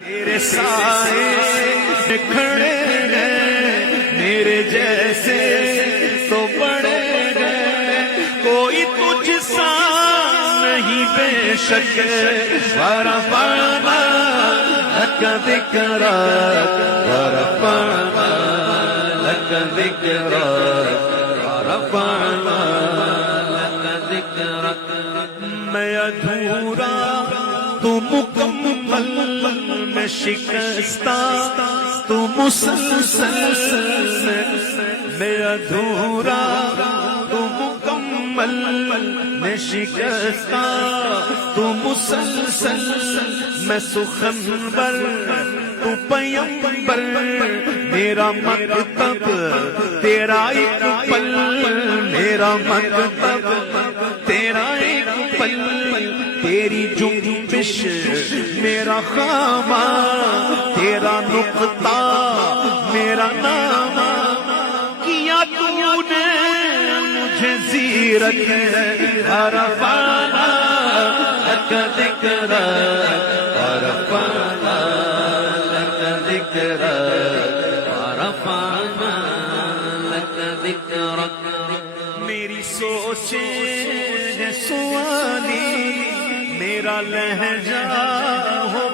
تیرے سائے کھڑے ہیں میرے جیسے تو بڑے ہیں، کوئی تجھ سا نہیں بے شک، ورفعنا لک ذکرک ورفعنا لک ذکرک ورفعنا لک ذکرک۔ میں ادھورا تو مکمل، میں شکستہ تو مسلسل، میں ادھورا تو مکمل، میں شکستہ تو مسلسل، میں سخنور تو پیمبر، میرا مکتب تیرا ایک پل، میرا مکتب تیرا ایک پل، تیری جنبش میرا خامہ، تیرا نقطہ میرا نامہ، کیا تو نے مجھے زیرک ورفعنا لک ذکرک ورفعنا لک ذکرک ورفعنا لک ذکرک۔ میری سوچیں ہے سوالی، میرا لہجہ ہو